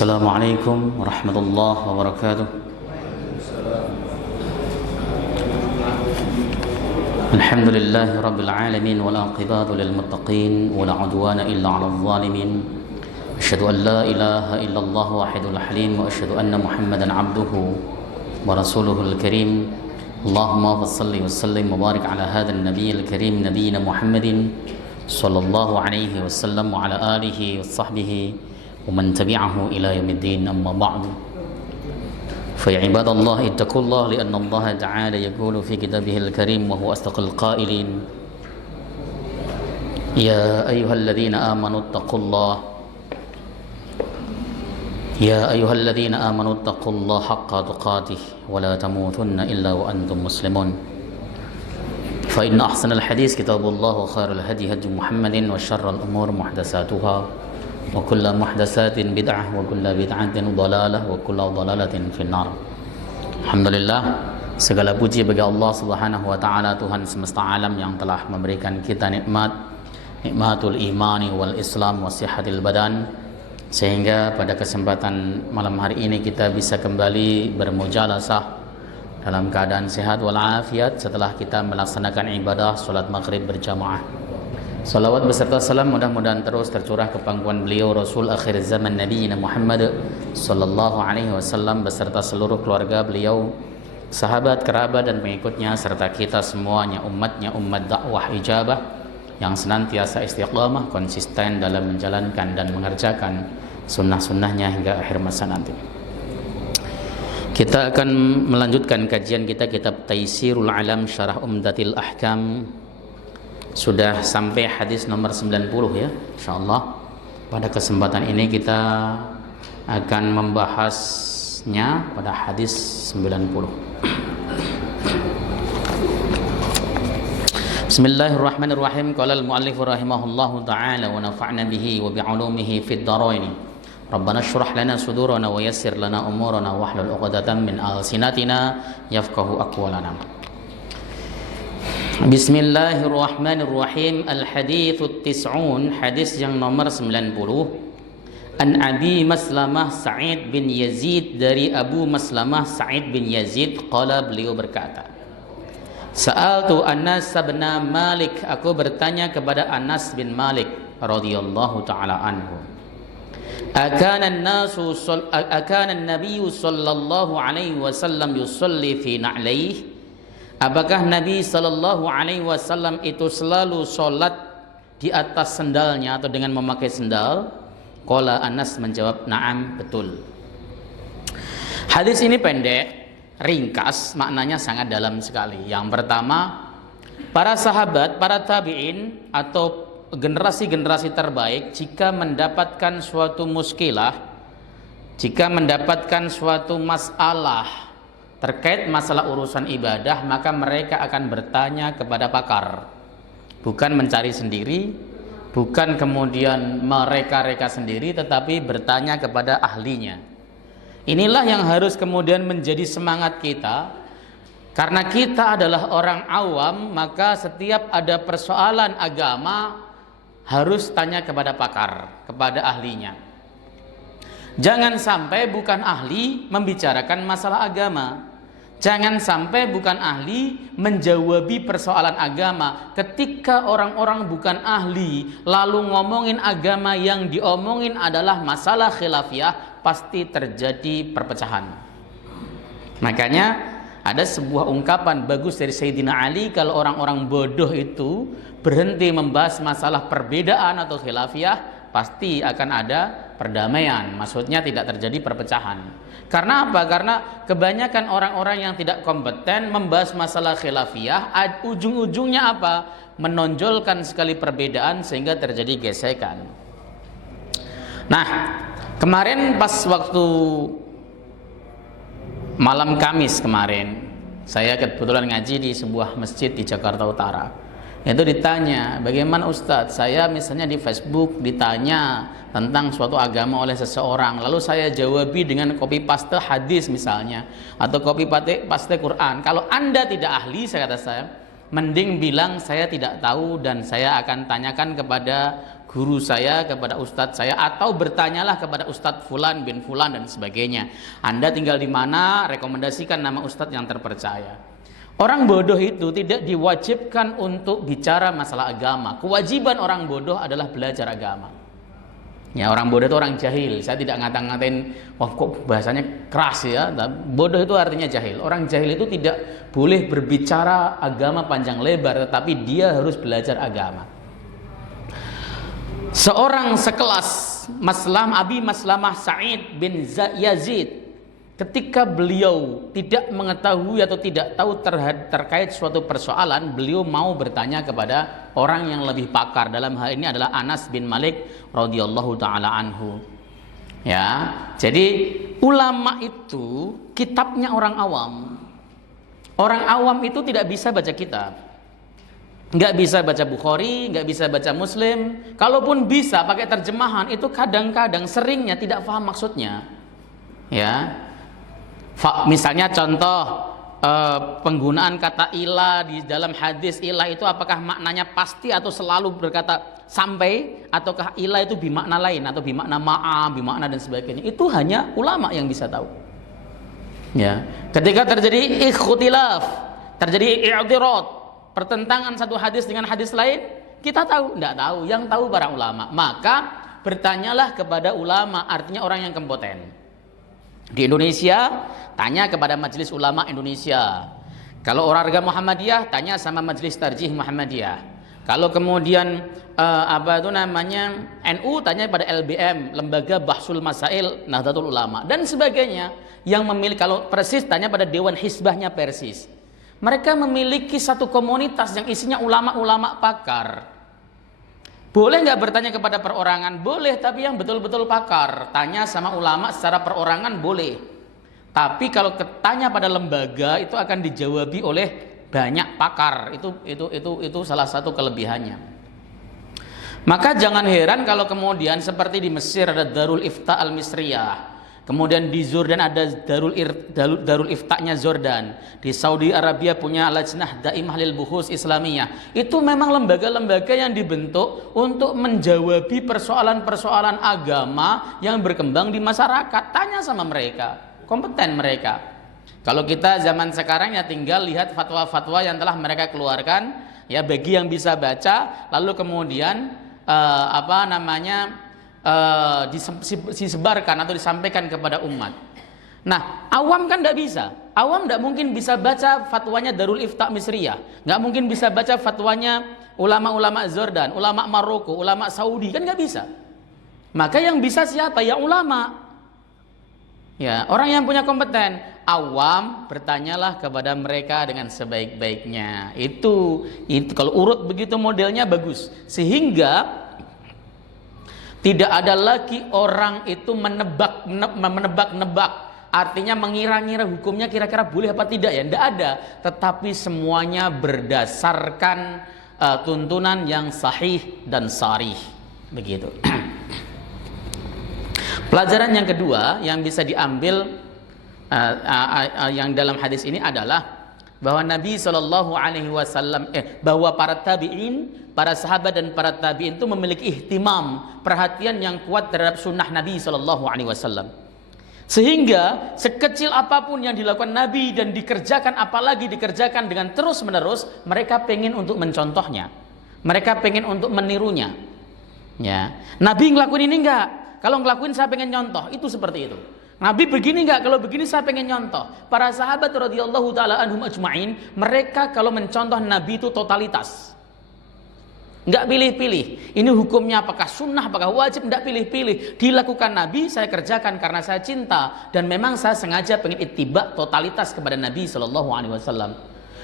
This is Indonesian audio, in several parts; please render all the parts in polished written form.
Assalamualaikum warahmatullahi wabarakatuh. Alhamdulillahi rabbil alamin wal aqibatu lil muttaqin wala udwana illa 'alal zalimin. Asyhadu an la ilaha illallah wahidul halim wa asyhadu anna Muhammadan 'abduhu wa rasuluhul karim. Allahumma shalli wa sallim wa barik ala hadzal nabiyil karim nabiyina Muhammadin sallallahu alaihi wasallam wa ala alihi wa sahbihi ومن تبعه إلى يوم الدين أما بعد فيا عباد الله اتقوا الله لأن الله تعالى يقول في كتابه الكريم وهو أصدق القائلين يا أيها الذين آمنوا اتقوا الله اتقوا الله حق تقاته ولا تموتن إلا وأنتم مسلمون فإن أحسن الحديث كتاب الله وخير الهدي هدي محمد وشر الأمور محدثاتها wa kullu muhdatsatin bid'ah wa kullu bid'atin dhalalah wa kullu dhalalatin finnar. Alhamdulillah, segala puji bagi Allah Subhanahu wa taala, Tuhan semesta alam yang telah memberikan kita nikmatul imani wal islam wa sihhatil badan, sehingga pada kesempatan malam hari ini kita bisa kembali bermujalasah dalam keadaan sehat wal afiat setelah kita melaksanakan ibadah salat maghrib berjamaah. Salawat beserta salam mudah-mudahan terus tercurah ke pangkuan beliau Rasul akhir zaman Nabi Muhammad sallallahu alaihi wasallam beserta seluruh keluarga beliau, sahabat, kerabat dan pengikutnya serta kita semuanya umatnya, umat dakwah ijabah yang senantiasa istiqamah konsisten dalam menjalankan dan mengerjakan sunnah-sunnahnya hingga akhir masa nanti. Kita akan melanjutkan kajian kita kitab Taisirul Alam Syarah Umdatil Ahkam. Sudah sampai hadis nomor 90 ya, insyaallah. Pada kesempatan ini kita akan membahasnya pada hadis 90. Bismillahirrahmanirrahim. Qala al-muallif rahimahullahu taala wa nafa'na bihi wa bi'ulumihi fid dharain. Rabbana shrah lana sudurana wa yassir lana umurana wahlul 'uqdatam min alsinatina yafqahu aqwalana. Bismillahirrahmanirrahim. Al-haditsu tis'un, hadis yang nomor 90. An Abi Maslamah Sa'id bin Yazid, dari Abu Maslamah Sa'id bin Yazid, qala, beliau berkata, Sa'altu Anas bin Malik, aku bertanya kepada Anas bin Malik radhiyallahu taala anhu. Akana an-nabiyyu sallallahu alaihi wasallam yusalli fi na'laihi? Apakah Nabi sallallahu alaihi wasallam itu selalu sholat di atas sendalnya atau dengan memakai sendal? Qala, Anas menjawab, na'am, betul. Hadis ini pendek, ringkas, maknanya sangat dalam sekali. Yang pertama, para sahabat, para tabi'in atau generasi-generasi terbaik jika mendapatkan suatu muskilah, jika mendapatkan suatu masalah terkait masalah urusan ibadah, maka mereka akan bertanya kepada pakar, bukan mencari sendiri, bukan kemudian mereka-reka sendiri, tetapi bertanya kepada ahlinya. Inilah yang harus kemudian menjadi semangat kita, karena kita adalah orang awam, maka setiap ada persoalan agama harus tanya kepada pakar, kepada ahlinya. Jangan sampai bukan ahli membicarakan masalah agama. Jangan sampai bukan ahli menjawabi persoalan agama. Ketika orang-orang bukan ahli lalu ngomongin agama, yang diomongin adalah masalah khilafiyah, pasti terjadi perpecahan. Makanya ada sebuah ungkapan bagus dari Sayyidina Ali, kalau orang-orang bodoh itu berhenti membahas masalah perbedaan atau khilafiyah, pasti akan ada perdamaian. Maksudnya tidak terjadi perpecahan. Karena apa? Karena kebanyakan orang-orang yang tidak kompeten membahas masalah khilafiyah, ujung-ujungnya apa? Menonjolkan sekali perbedaan sehingga terjadi gesekan. Nah, kemarin pas waktu malam Kamis kemarin, saya kebetulan ngaji di sebuah masjid di Jakarta Utara. Itu ditanya, bagaimana Ustadz, saya misalnya di Facebook ditanya tentang suatu agama oleh seseorang, lalu saya jawabi dengan copy paste hadis misalnya, atau copy paste Quran. Kalau Anda tidak ahli, saya kata saya, mending bilang saya tidak tahu dan saya akan tanyakan kepada guru saya, kepada ustadz saya, atau bertanyalah kepada ustadz fulan bin fulan dan sebagainya. Anda tinggal di mana, rekomendasikan nama ustadz yang terpercaya. Orang bodoh itu tidak diwajibkan untuk bicara masalah agama. Kewajiban orang bodoh adalah belajar agama. Ya, orang bodoh itu orang jahil. Saya tidak ngata-ngatain, wah kok bahasanya keras ya. Bodoh itu artinya jahil. Orang jahil itu tidak boleh berbicara agama panjang lebar, tetapi dia harus belajar agama. Seorang sekelas Abi Maslamah Sa'id bin Yazid, ketika beliau tidak mengetahui atau tidak tahu terkait suatu persoalan, beliau mau bertanya kepada orang yang lebih pakar. Dalam hal ini adalah Anas bin Malik radhiyallahu taala anhu. Ya, jadi ulama itu kitabnya orang awam. Orang awam itu tidak bisa baca kitab, nggak bisa baca Bukhari, nggak bisa baca Muslim. Kalaupun bisa pakai terjemahan, itu kadang-kadang seringnya tidak paham maksudnya. Ya. Misalnya contoh penggunaan kata ilah di dalam hadis. Ilah itu apakah maknanya pasti atau selalu berkata sampai, ataukah ilah itu bimakna lain atau bimakna ma'a, bimakna dan sebagainya. Itu hanya ulama yang bisa tahu. Ya, ketika terjadi ikhtilaf, terjadi i'tirad, pertentangan satu hadis dengan hadis lain, kita tahu? Enggak tahu. Yang tahu para ulama. Maka bertanyalah kepada ulama, artinya orang yang kompeten. Di Indonesia, tanya kepada Majelis Ulama Indonesia. Kalau olahraga Muhammadiyah, tanya sama Majelis Tarjih Muhammadiyah. Kalau kemudian NU, tanya pada LBM, Lembaga Bahsul Masail Nahdlatul Ulama dan sebagainya. Yang memiliki, kalau Persis, tanya pada Dewan Hizbahnya Persis. Mereka memiliki satu komunitas yang isinya ulama-ulama pakar. Boleh nggak bertanya kepada perorangan? Boleh, tapi yang betul-betul pakar. Tanya sama ulama secara perorangan boleh. Tapi kalau ketanya pada lembaga, itu akan dijawabi oleh banyak pakar. Itu salah satu kelebihannya. Maka jangan heran kalau kemudian seperti di Mesir ada Darul Ifta Al-Misriyah. Kemudian di Jordan ada Darul Ifta'nya Jordan. Di Saudi Arabia punya Lajnah Daimah lil Buhus Islamiyah. Itu memang lembaga-lembaga yang dibentuk untuk menjawabi persoalan-persoalan agama yang berkembang di masyarakat. Tanya sama mereka, kompeten mereka. Kalau kita zaman sekarang ya tinggal lihat fatwa-fatwa yang telah mereka keluarkan, ya bagi yang bisa baca, lalu kemudian disebarkan atau disampaikan kepada umat. Nah, awam kan tidak bisa. Awam tidak mungkin bisa baca fatwanya Darul Ifta Misriyah, nggak mungkin bisa baca fatwanya ulama-ulama Jordan, ulama Maroko, ulama Saudi, kan nggak bisa. Maka yang bisa siapa? Ya ulama. Ya, orang yang punya kompeten. Awam, bertanyalah kepada mereka dengan sebaik-baiknya. Itu kalau urut begitu modelnya bagus. Sehingga tidak ada lagi orang itu menebak-nebak, artinya mengira-ngira hukumnya kira-kira boleh apa tidak ya, tidak ada. Tetapi semuanya berdasarkan tuntunan yang sahih dan sharih, begitu. Pelajaran yang kedua yang bisa diambil yang dalam hadis ini adalah bahwa Nabi SAW, bahwa para tabi'in, para sahabat dan para tabi'in itu memiliki ihtimam, perhatian yang kuat terhadap sunnah Nabi SAW. Sehingga sekecil apapun yang dilakukan Nabi dan dikerjakan, apalagi dikerjakan dengan terus menerus, mereka pengen untuk mencontohnya, mereka pengen untuk menirunya. Ya, Nabi ngelakuin ini enggak? Kalau ngelakuin saya pengen contoh, itu seperti itu. Nabi begini enggak? Kalau begini saya pengen nyontoh. Para sahabat radhiyallahu taala anhum ajma'in, mereka kalau mencontoh Nabi itu totalitas. Enggak pilih-pilih. Ini hukumnya apakah sunnah, apakah wajib, enggak pilih-pilih. Dilakukan Nabi, saya kerjakan karena saya cinta dan memang saya sengaja pengen ittiba totalitas kepada Nabi sallallahu alaihi wasallam.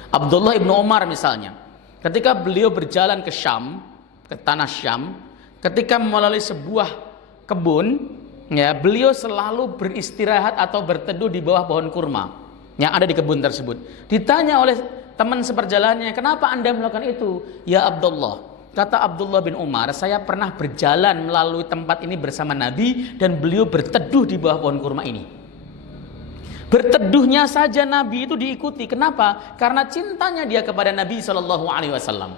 Abdullah ibnu Umar misalnya, ketika beliau berjalan ke Syam, ke tanah Syam, ketika melalui sebuah kebun, ya, beliau selalu beristirahat atau berteduh di bawah pohon kurma yang ada di kebun tersebut. Ditanya oleh teman seperjalanannya, kenapa Anda melakukan itu? Ya Abdullah, kata Abdullah bin Umar, saya pernah berjalan melalui tempat ini bersama Nabi dan beliau berteduh di bawah pohon kurma ini. Berteduhnya saja Nabi itu diikuti. Kenapa? Karena cintanya dia kepada Nabi Shallallahu Alaihi Wasallam.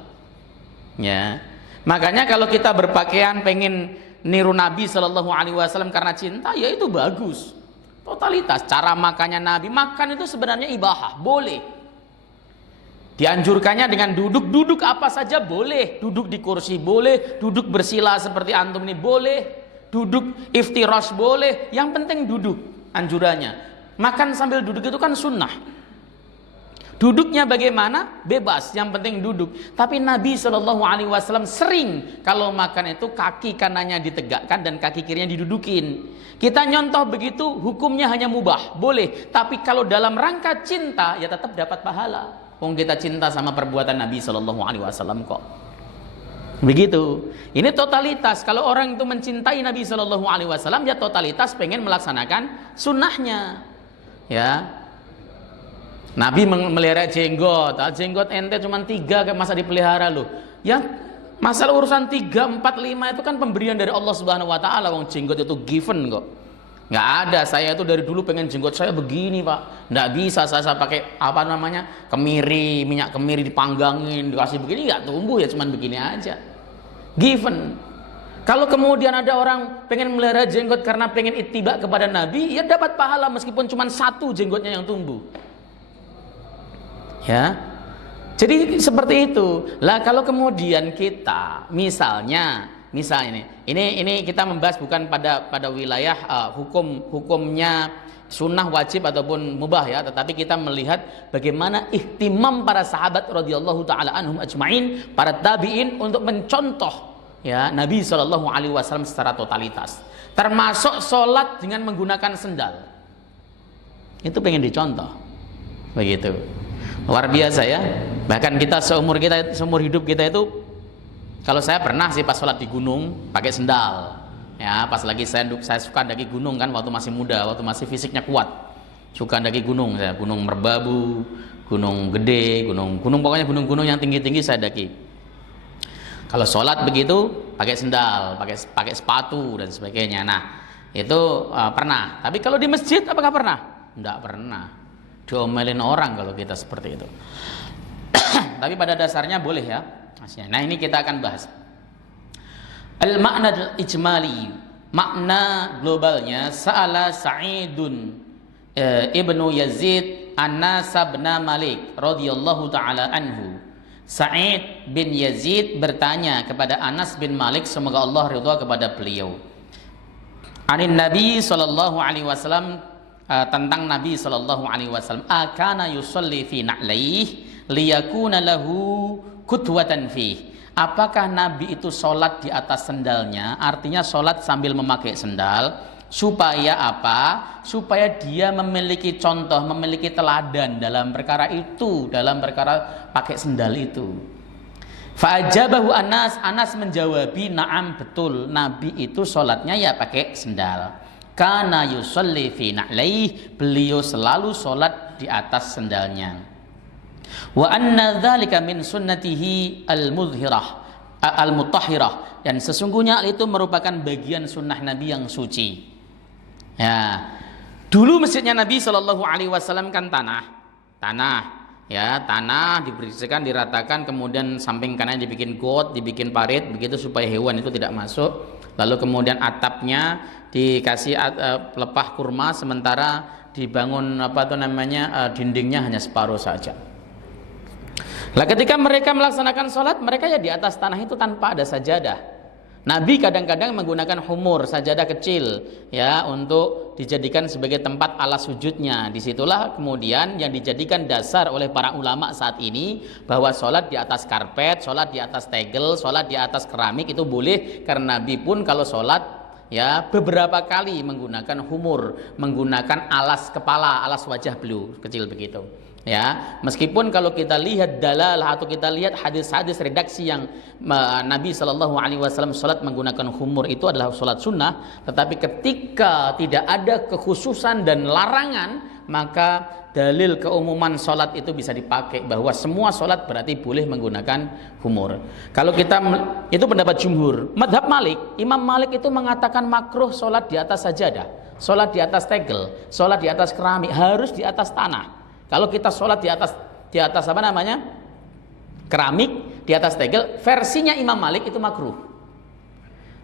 Ya, makanya kalau kita berpakaian pengen niru Nabi Shallallahu Alaihi Wasallam karena cinta, ya itu bagus. Totalitas. Cara makannya Nabi, makan itu sebenarnya ibahah, boleh. Dianjurkannya dengan duduk apa saja boleh. Duduk di kursi boleh, duduk bersila seperti antum ini boleh, duduk iftirash boleh. Yang penting duduk anjurannya. Makan sambil duduk itu kan sunnah. Duduknya bagaimana? Bebas, yang penting duduk. Tapi Nabi Shallallahu Alaihi Wasallam sering kalau makan itu kaki kanannya ditegakkan dan kaki kirinya didudukin. Kita nyontoh begitu, hukumnya hanya mubah, boleh. Tapi kalau dalam rangka cinta, ya tetap dapat pahala. Wong kita cinta sama perbuatan Nabi Shallallahu Alaihi Wasallam kok. Begitu. Ini totalitas. Kalau orang itu mencintai Nabi Shallallahu Alaihi Wasallam, ya totalitas pengen melaksanakan sunnahnya. Ya, Nabi melihara jenggot. Jenggot ente cuma 3, masa dipelihara loh. Ya, masalah urusan 3, 4, 5 itu kan pemberian dari Allah Subhanahu Wa Taala. Wong jenggot itu given kok. Nggak ada. Saya itu dari dulu pengen jenggot saya begini pak. Nggak bisa saya pakai apa namanya kemiri, minyak kemiri dipanggangin, dikasih begini nggak tumbuh ya, cuman begini aja. Given. Kalau kemudian ada orang pengen melihara jenggot karena pengen ittiba kepada Nabi, ya dapat pahala meskipun cuma 1 jenggotnya yang tumbuh. Ya, jadi seperti itu. Lah kalau kemudian kita misalnya ini kita membahas bukan pada wilayah hukumnya sunnah wajib ataupun mubah ya, tetapi kita melihat bagaimana ihtimam para sahabat radhiyallahu taala anhum ajmain, para tabi'in untuk mencontoh ya Nabi Shallallahu Alaihi Wasallam secara totalitas, termasuk sholat dengan menggunakan sendal. Itu pengen dicontoh, begitu luar biasa ya. Bahkan kita seumur hidup kita itu, kalau saya pernah sih pas sholat di gunung pakai sendal. Ya pas lagi saya suka daki gunung kan waktu masih muda, waktu masih fisiknya kuat, suka daki gunung saya, Gunung Merbabu, Gunung Gede, pokoknya gunung-gunung yang tinggi-tinggi saya daki. Kalau sholat begitu pakai sendal, pakai sepatu dan sebagainya. Nah itu pernah. Tapi kalau di masjid apakah pernah? Enggak pernah. Diomelin orang kalau kita seperti itu. Tapi pada dasarnya boleh ya. Nah ini kita akan bahas al-makna ijmali, makna globalnya. Sa'ala Sa'idun ibnu Yazid Anas bin Malik radhiyallahu taala anhu. Sa'id bin Yazid bertanya kepada Anas bin Malik, semoga Allah ridha kepada beliau, anin Nabi sallallahu alaihi wasallam, tentang Nabi sallallahu alaihi wasallam, akana yusalli fi na'laihi liyakuna lahu kutwatan fi. Apakah Nabi itu sholat di atas sendalnya, artinya sholat sambil memakai sendal, supaya apa? Supaya dia memiliki contoh, memiliki teladan dalam perkara itu, dalam perkara pakai sendal itu. Fa'ajabahu Anas menjawabi, na'am, betul, Nabi itu sholatnya ya pakai sendal. Kana yusalli fi na'laih, beliau selalu sholat di atas sendalnya. Wa anna dzalika min sunnatihi al-mutahhirah, dan sesungguhnya itu merupakan bagian sunnah Nabi yang suci. Ya, dulu masjidnya Nabi Shallallahu Alaihi Wasallam kan tanah, ya tanah dibersihkan, diratakan, kemudian samping kanannya dibikin got, dibikin parit, begitu supaya hewan itu tidak masuk. Lalu kemudian atapnya dikasih pelepah kurma, sementara dibangun dindingnya hanya separuh saja. Lah ketika mereka melaksanakan sholat, mereka ya di atas tanah itu tanpa ada sajadah. Nabi kadang-kadang menggunakan humur, sajadah kecil ya, untuk dijadikan sebagai tempat alas sujudnya. Disitulah kemudian yang dijadikan dasar oleh para ulama saat ini, bahwa sholat di atas karpet, sholat di atas tegel, sholat di atas keramik itu boleh, karena Nabi pun kalau sholat ya beberapa kali menggunakan humur, menggunakan alas kepala, alas wajah beliau kecil begitu. Ya, meskipun kalau kita lihat dalalah atau kita lihat hadis-hadis redaksi yang Nabi Shallallahu Alaihi Wasallam sholat menggunakan humur itu adalah sholat sunnah, tetapi ketika tidak ada kekhususan dan larangan, maka dalil keumuman sholat itu bisa dipakai, bahwa semua sholat berarti boleh menggunakan humur. Kalau kita, itu pendapat jumhur. Madhab Malik, Imam Malik itu mengatakan makruh sholat di atas sajadah. sholat di atas tegel, sholat di atas keramik, harus di atas tanah. Kalau kita sholat di atas apa namanya, keramik, di atas tegel, versinya Imam Malik itu makruh.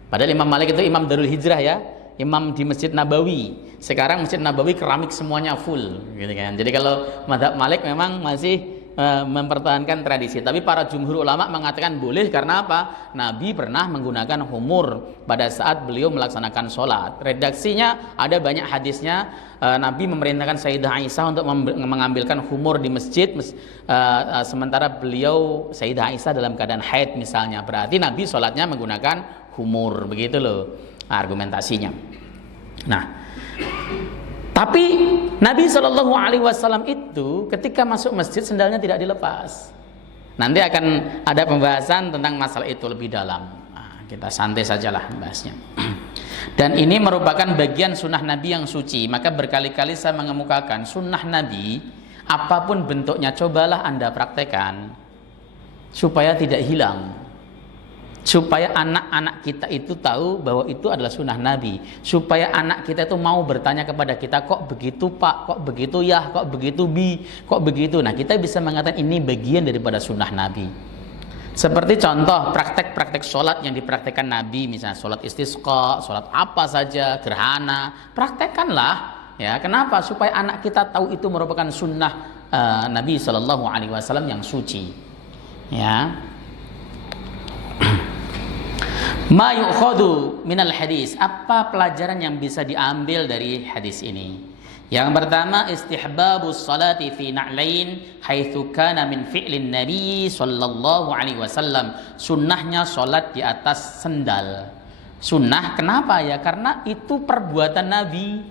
Padahal Imam Malik itu imam Darul Hijrah ya, imam di Masjid Nabawi. Sekarang Masjid Nabawi keramik semuanya full, gitu kan. Jadi kalau mazhab Malik memang masih mempertahankan tradisi, tapi para jumhur ulama mengatakan boleh. Karena apa? Nabi pernah menggunakan humur pada saat beliau melaksanakan sholat. Redaksinya ada banyak hadisnya. Nabi memerintahkan Sayyidah Aisyah untuk mengambilkan humur di masjid, sementara beliau Sayyidah Aisyah dalam keadaan haid misalnya. Berarti Nabi sholatnya menggunakan humur, begitu loh argumentasinya. Nah, tapi Nabi SAW itu ketika masuk masjid sendalnya tidak dilepas. Nanti akan ada pembahasan tentang masalah itu lebih dalam. Nah, kita santai sajalah membahasnya. Dan ini merupakan bagian sunnah Nabi yang suci. Maka berkali-kali saya mengemukakan sunnah Nabi, apapun bentuknya, cobalah Anda praktekkan supaya tidak hilang. Supaya anak-anak kita itu tahu bahwa itu adalah sunnah Nabi. Supaya anak kita itu mau bertanya kepada kita, kok begitu Pak, kok begitu ya, kok begitu Bi, kok begitu. Nah, kita bisa mengatakan ini bagian daripada sunnah Nabi. Seperti contoh praktek-praktek sholat yang dipraktekkan Nabi, misalnya sholat istisqa, sholat apa saja, gerhana, praktekkanlah. Ya, kenapa? Supaya anak kita tahu itu merupakan sunnah Nabi SAW yang suci. Ya. Ma yu'khadhu minal hadis, apa pelajaran yang bisa diambil dari hadis ini? Yang pertama, istihbabus salati fi na'lain haitsu kana min fi'lin nabi sallallahu alaihi wasallam. Sunnahnya salat di atas sendal. Sunnah kenapa ya? Karena itu perbuatan Nabi.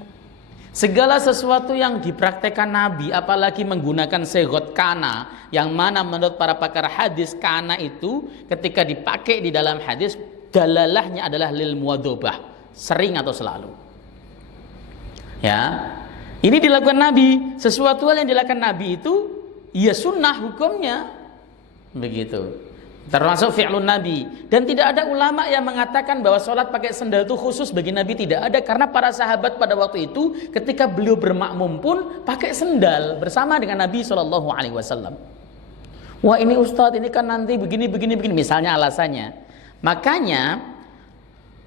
Segala sesuatu yang dipraktekkan Nabi, apalagi menggunakan segot kana, yang mana menurut para pakar hadis kana itu ketika dipakai di dalam hadis dalalahnya adalah lil muwadhabah, sering atau selalu. Ya. Ini dilakukan Nabi, sesuatu hal yang dilakukan Nabi itu ya sunnah hukumnya. Begitu. Termasuk fi'lun Nabi. Dan tidak ada ulama yang mengatakan bahwa sholat pakai sendal itu khusus bagi Nabi, tidak ada, karena para sahabat pada waktu itu ketika beliau bermakmum pun pakai sendal bersama dengan Nabi SAW. Wah, ini Ustadz, ini kan nanti begini misalnya alasannya. Makanya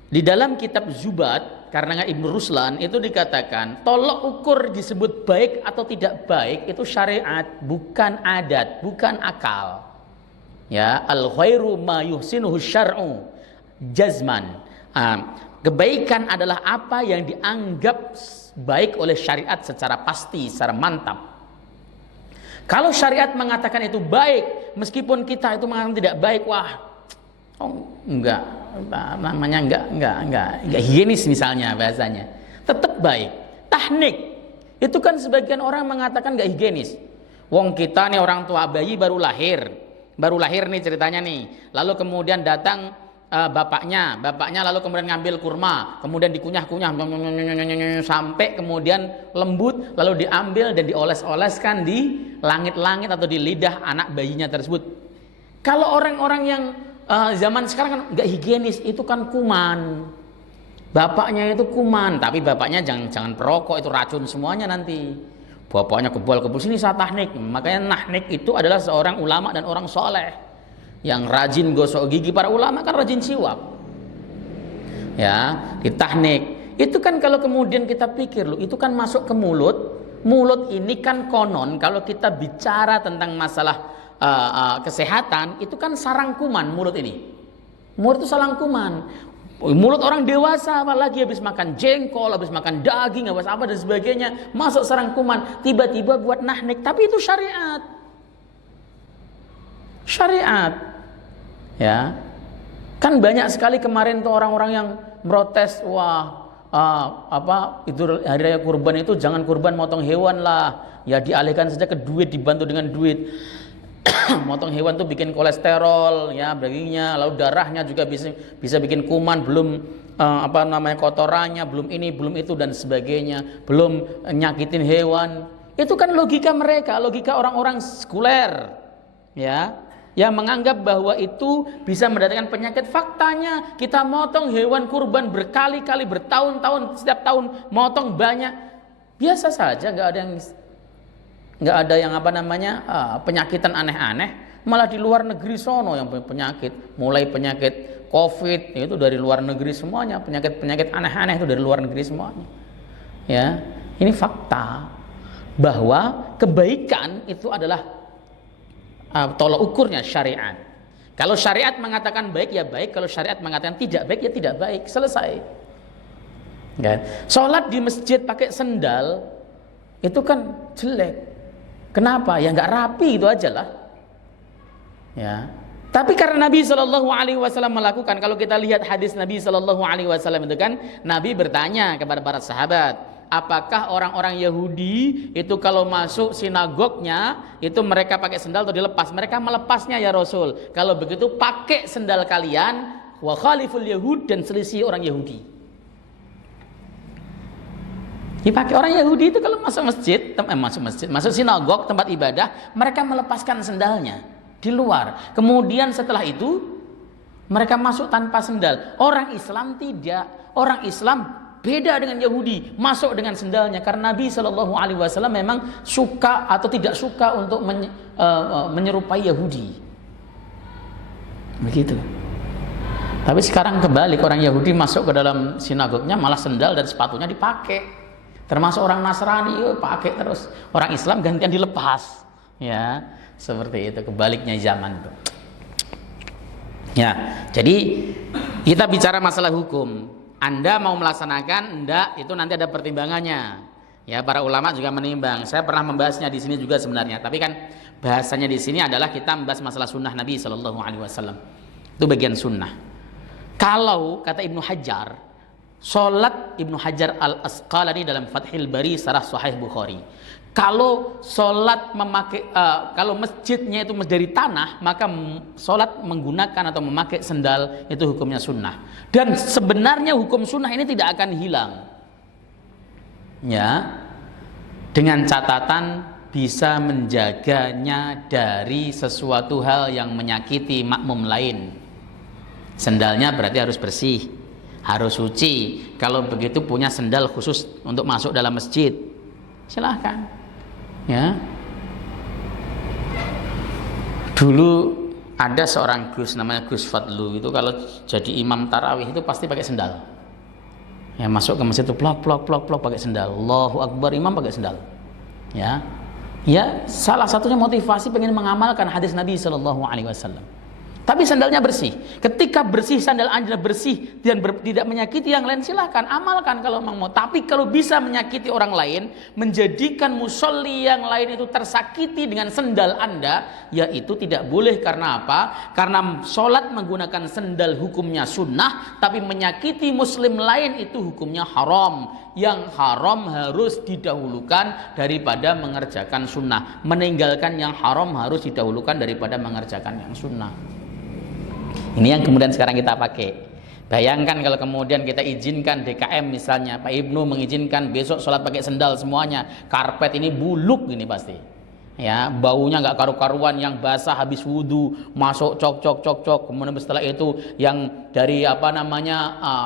di dalam kitab Zubat karangan Ibnu Ruslan itu dikatakan tolok ukur disebut baik atau tidak baik itu syariat, bukan adat, bukan akal. Ya, al khairu ma yuhsinuhu syar'u jazman. Kebaikan adalah apa yang dianggap baik oleh syariat secara pasti, secara mantap. Kalau syariat mengatakan itu baik, meskipun kita itu mengatakan tidak baik, wah, enggak, namanya enggak higienis misalnya bahasanya, tetap baik. Tahnik itu kan sebagian orang mengatakan enggak higienis. Wong kita nih orang tua bayi baru lahir nih ceritanya nih, lalu kemudian datang bapaknya lalu kemudian ngambil kurma, kemudian dikunyah-kunyah sampai kemudian lembut, lalu diambil dan dioles-oleskan di langit-langit atau di lidah anak bayinya tersebut. Kalau orang-orang yang zaman sekarang kan nggak higienis, itu kan kuman. Bapaknya itu kuman, tapi bapaknya jangan perokok, itu racun semuanya nanti. Bapaknya kebal-kebal, sini saya tahnik. Makanya nahnik itu adalah seorang ulama dan orang soleh yang rajin gosok gigi. Para ulama kan rajin siwak. Ya, ditahnik. Itu kan kalau kemudian kita pikir, loh, itu kan masuk ke mulut. Mulut ini kan konon kalau kita bicara tentang masalah kesehatan, itu kan sarang kuman mulut ini. Mulut itu sarang kuman. Mulut orang dewasa apalagi habis makan jengkol, habis makan daging, habis apa dan sebagainya, masuk sarang kuman, tiba-tiba buat nahnik. Tapi itu syariat. Syariat. Ya. Kan banyak sekali kemarin tuh orang-orang yang protes, wah, itu hari raya kurban itu jangan kurban motong hewan lah. Ya dialihkan saja ke duit, dibantu dengan duit. Motong hewan tuh bikin kolesterol ya dagingnya, lalu darahnya juga bisa bikin kuman, belum kotorannya, belum ini belum itu dan sebagainya, belum nyakitin hewan. Itu kan logika mereka, logika orang-orang sekuler ya, yang menganggap bahwa itu bisa mendatangkan penyakit. Faktanya kita motong hewan kurban berkali-kali, bertahun-tahun, setiap tahun motong banyak, biasa saja, nggak ada yang penyakitan aneh-aneh. Malah di luar negeri sono yang penyakit, mulai penyakit COVID itu dari luar negeri semuanya, penyakit aneh-aneh itu dari luar negeri semuanya. Ya, ini fakta bahwa kebaikan itu adalah tolak ukurnya syariat. Kalau syariat mengatakan baik ya baik, kalau syariat mengatakan tidak baik ya tidak baik, selesai. Kan? Sholat di masjid pakai sendal itu kan jelek. Kenapa? Ya nggak rapi, itu aja lah. Ya. Tapi karena Nabi Shallallahu Alaihi Wasallam melakukan, kalau kita lihat hadis Nabi Shallallahu Alaihi Wasallam itu kan, Nabi bertanya kepada para sahabat, apakah orang-orang Yahudi itu kalau masuk sinagognya itu mereka pakai sendal atau dilepas? Mereka melepasnya ya Rasul. Kalau begitu pakai sendal kalian, wa khaliful Yahud, dan selisih orang Yahudi. Dipakai orang Yahudi itu kalau masuk sinagog, tempat ibadah, mereka melepaskan sendalnya di luar. Kemudian setelah itu mereka masuk tanpa sendal. Orang Islam tidak. Orang Islam beda dengan Yahudi, masuk dengan sendalnya karena Nabi Shallallahu Alaihi Wasallam memang suka atau tidak suka untuk menyerupai Yahudi. Begitu. Tapi sekarang kebalik, orang Yahudi masuk ke dalam sinagognya malah sendal dan sepatunya dipakai. Termasuk orang Nasrani pakai terus. Orang Islam gantian dilepas. Ya, seperti itu, kebaliknya zaman tuh. Ya, jadi kita bicara masalah hukum. Anda mau melaksanakan, enggak, itu nanti ada pertimbangannya. Ya, para ulama juga menimbang. Saya pernah membahasnya di sini juga sebenarnya. Tapi kan bahasanya di sini adalah kita membahas masalah sunnah Nabi Shallallahu Alaihi Wasallam. Itu bagian sunnah. Kalau kata Ibnu Hajar, sholat Ibnu Hajar Al-Asqalani dalam Fathil Bari Sarah Sahih Bukhari, kalau sholat kalau masjidnya itu dari tanah, maka sholat menggunakan atau memakai sendal itu hukumnya sunnah. Dan sebenarnya hukum sunnah ini tidak akan hilang, ya, dengan catatan bisa menjaganya dari sesuatu hal yang menyakiti makmum lain. Sendalnya berarti harus bersih, harus suci. Kalau begitu punya sendal khusus untuk masuk dalam masjid, silahkan. Ya. Dulu ada seorang Gus namanya Gus Fadlu, itu kalau jadi imam tarawih itu pasti pakai sendal. Ya, masuk ke masjid itu plok pakai sendal. Allahu Akbar, imam pakai sendal. Ya. Ya, salah satunya motivasi pengen mengamalkan hadis Nabi Shallallahu Alaihi Wasallam. Tapi sandalnya bersih. Ketika bersih, sandal Anda bersih dan tidak menyakiti yang lain, silahkan amalkan kalau mau. Tapi kalau bisa menyakiti orang lain, menjadikan musolli yang lain itu tersakiti dengan sandal Anda, ya itu tidak boleh. Karena apa? Karena sholat menggunakan sandal hukumnya sunnah, tapi menyakiti muslim lain itu hukumnya haram. Yang haram harus didahulukan daripada mengerjakan sunnah. Meninggalkan yang haram harus didahulukan daripada mengerjakan yang sunnah. Ini yang kemudian sekarang kita pakai. Bayangkan kalau kemudian kita izinkan DKM misalnya, Pak Ibnu mengizinkan besok sholat pakai sendal semuanya, karpet ini buluk ini pasti. Ya, baunya nggak karu-karuan, yang basah habis wudhu masuk cok. Kemudian setelah itu yang dari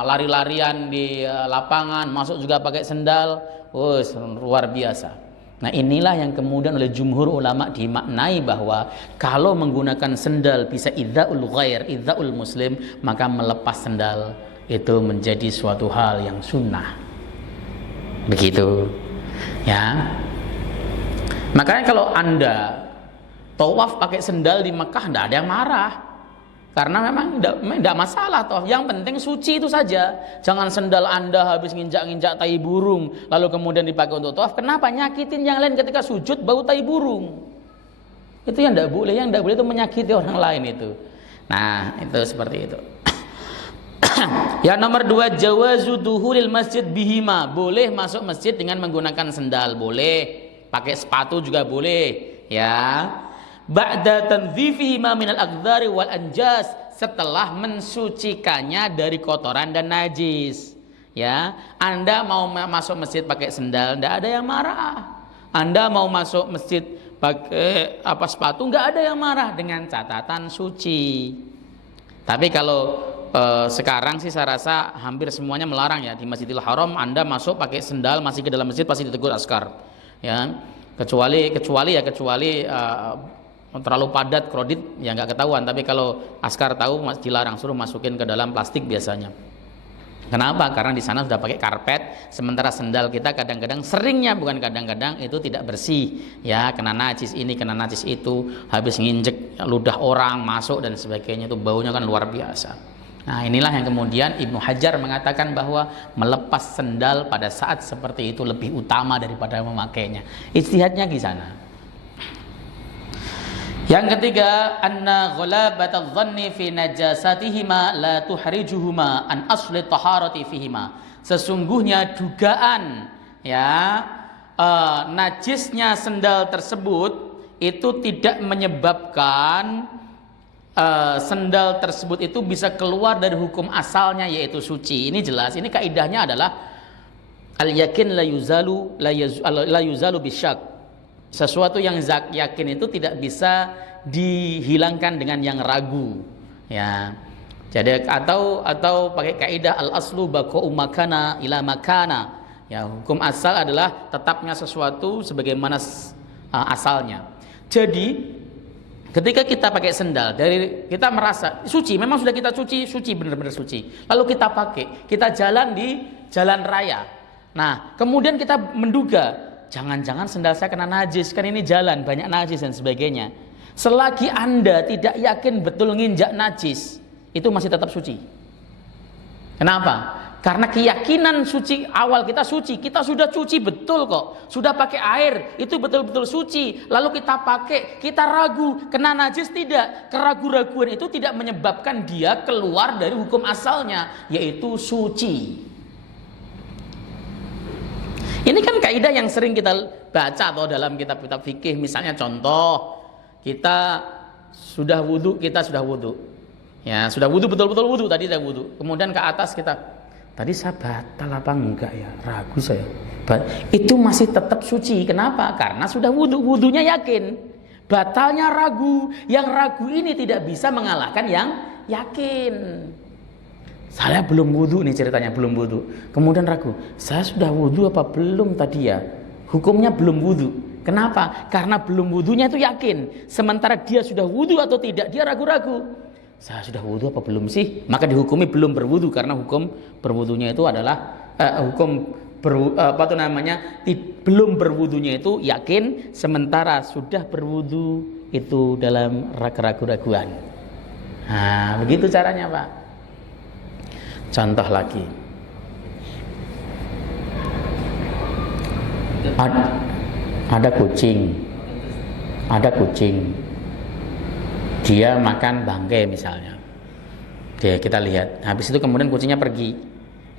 lari-larian di lapangan masuk juga pakai sendal, luar biasa. Nah, inilah yang kemudian oleh jumhur ulama dimaknai bahwa kalau menggunakan sendal bisa idzaul ghair, idzaul muslim, maka melepas sendal itu menjadi suatu hal yang sunnah. Begitu. Ya. Makanya kalau Anda tawaf pakai sendal di Mekah, tidak ada yang marah. Karena memang tidak masalah toh. Yang penting suci itu saja. Jangan sendal Anda habis nginjak-nginjak tai burung lalu kemudian dipakai untuk tawaf. Kenapa? Nyakitin yang lain ketika sujud bau tai burung. Itu yang tidak boleh. Yang tidak boleh itu menyakiti orang lain itu. Nah, itu seperti itu. Yang nomor 2, jawazu duhulil masjid bihima. Boleh masuk masjid dengan menggunakan sendal, boleh. Pakai sepatu juga boleh, ya. Ba'da tanzifihi ma minal aqdari wal anjas, setelah mensucikannya dari kotoran dan najis. Ya, Anda mau masuk masjid pakai sendal, tidak ada yang marah. Anda mau masuk masjid pakai apa sepatu, nggak ada yang marah dengan catatan suci. Tapi kalau sekarang sih saya rasa hampir semuanya melarang ya. Di Masjidil Haram Anda masuk pakai sendal masih ke dalam masjid pasti ditegur askar. Ya. Kecuali terlalu padat kredit ya nggak ketahuan. Tapi kalau askar tahu dilarang, suruh masukin ke dalam plastik biasanya. Kenapa? Karena di sana sudah pakai karpet, sementara sendal kita kadang-kadang, seringnya bukan kadang-kadang, itu tidak bersih, ya kena najis ini, kena najis itu, habis nginjek ludah orang masuk dan sebagainya, itu baunya kan luar biasa. Nah inilah yang kemudian Ibnu Hajar mengatakan bahwa melepas sendal pada saat seperti itu lebih utama daripada memakainya. Ijtihadnya di sana. Yang ketiga, anna ghalabatadz dhanni fi najasatihima la tuhrijuhuma an asli taharati fihima. Sesungguhnya dugaan ya najisnya sendal tersebut itu tidak menyebabkan sendal tersebut itu bisa keluar dari hukum asalnya yaitu suci. Ini jelas, ini kaidahnya adalah al yakin la yuzalu bisyak. Sesuatu yang yakin itu tidak bisa dihilangkan dengan yang ragu, ya. Jadi atau pakai kaidah al aslu baqa'u makana ila makana. Ya, hukum asal adalah tetapnya sesuatu sebagaimana asalnya. Jadi ketika kita pakai sendal, dari kita merasa suci, memang sudah kita suci benar-benar suci. Lalu kita pakai, kita jalan di jalan raya. Nah, kemudian kita menduga jangan-jangan sendal saya kena najis, kan ini jalan banyak najis dan sebagainya. Selagi Anda tidak yakin betul nginjak najis, itu masih tetap suci. Kenapa? Karena keyakinan suci awal kita suci, kita sudah cuci betul kok, sudah pakai air, itu betul-betul suci. Lalu kita pakai, kita ragu kena najis tidak. Keraguan-raguan itu tidak menyebabkan dia keluar dari hukum asalnya, yaitu suci. Ini kan kaidah yang sering kita baca atau dalam kitab-kitab fikih. Misalnya contoh, kita sudah wudu, ya sudah wudu betul-betul wudu, tadi saya wudu, kemudian ke atas kita, tadi saya batal apa enggak ya, ragu saya, itu masih tetap suci. Kenapa? Karena sudah wudu, wudunya yakin, batalnya ragu. Yang ragu ini tidak bisa mengalahkan yang yakin. Saya belum wudu nih ceritanya, belum wudu. Kemudian ragu, saya sudah wudu apa belum tadi ya? Hukumnya belum wudu. Kenapa? Karena belum wudunya itu yakin. Sementara dia sudah wudu atau tidak, dia ragu-ragu. Saya sudah wudu apa belum sih? Maka dihukumi belum berwudu, karena hukum berwudunya itu adalah belum berwudunya itu yakin, sementara sudah berwudu itu dalam keraguan-raguan. Nah, begitu caranya, Pak. Contoh lagi, ada kucing, dia makan bangkai misalnya, kita lihat, habis itu kemudian kucingnya pergi,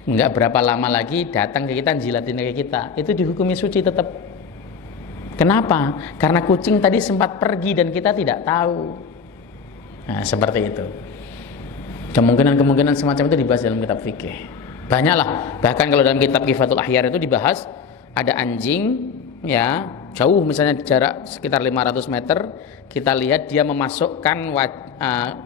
nggak berapa lama lagi datang ke kita, jilatin ke kita, itu dihukumi suci tetap. Kenapa? Karena kucing tadi sempat pergi dan kita tidak tahu. Nah, seperti itu. Kemungkinan semacam itu dibahas dalam kitab fikih. Banyaklah. Bahkan kalau dalam kitab Kifatul Ahyar itu dibahas, ada anjing ya, jauh misalnya jarak sekitar 500 meter, kita lihat dia memasukkan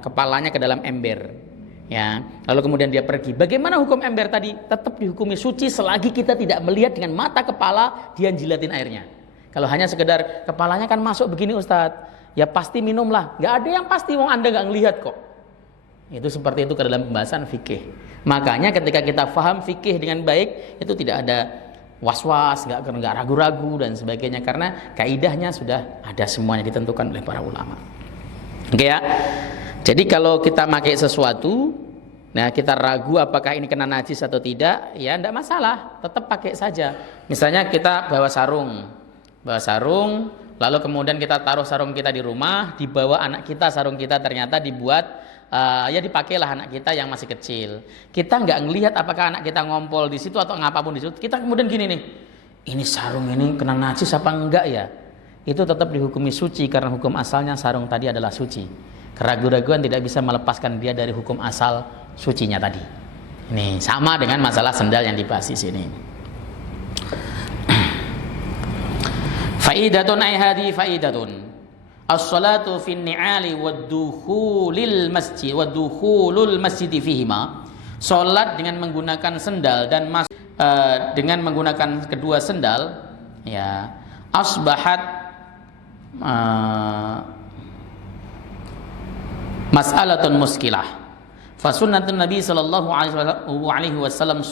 kepalanya ke dalam ember. Ya, lalu kemudian dia pergi. Bagaimana hukum ember tadi? Tetap dihukumi suci selagi kita tidak melihat dengan mata kepala dia jilatin airnya. Kalau hanya sekedar kepalanya kan masuk begini Ustadz, ya pasti minumlah. Gak ada yang pasti, wong Anda gak ngelihat kok. Itu seperti itu ke dalam pembahasan fikih. Makanya ketika kita faham fikih dengan baik, itu tidak ada was-was, nggak ragu-ragu dan sebagainya, karena kaidahnya sudah ada semuanya ditentukan oleh para ulama. Oke ya. Jadi kalau kita pakai sesuatu, nah kita ragu apakah ini kena najis atau tidak, ya enggak masalah, tetap pakai saja. Misalnya kita bawa sarung, lalu kemudian kita taruh sarung kita di rumah, dibawa anak kita sarung kita ternyata dibuat ya dipakailah anak kita yang masih kecil. Kita nggak ngelihat apakah anak kita ngompol di situ atau ngapapun di situ. Kita kemudian gini nih, ini sarung ini kena najis apa enggak ya? Itu tetap dihukumi suci karena hukum asalnya sarung tadi adalah suci. Keraguan-raguan tidak bisa melepaskan dia dari hukum asal sucinya tadi. Ini sama dengan masalah sendal yang dibahas di sini. Faidatun ay hadhi faidatun. As-salatu fin ni'ali wad-dukhulil masjid wad-dukhulul masjid fihima. Salat dengan menggunakan sendal dan dengan menggunakan kedua sendal, ya, asbahat mas'alatun muskilah. Fa sunnatun Nabi sallallahu alaihi wasallam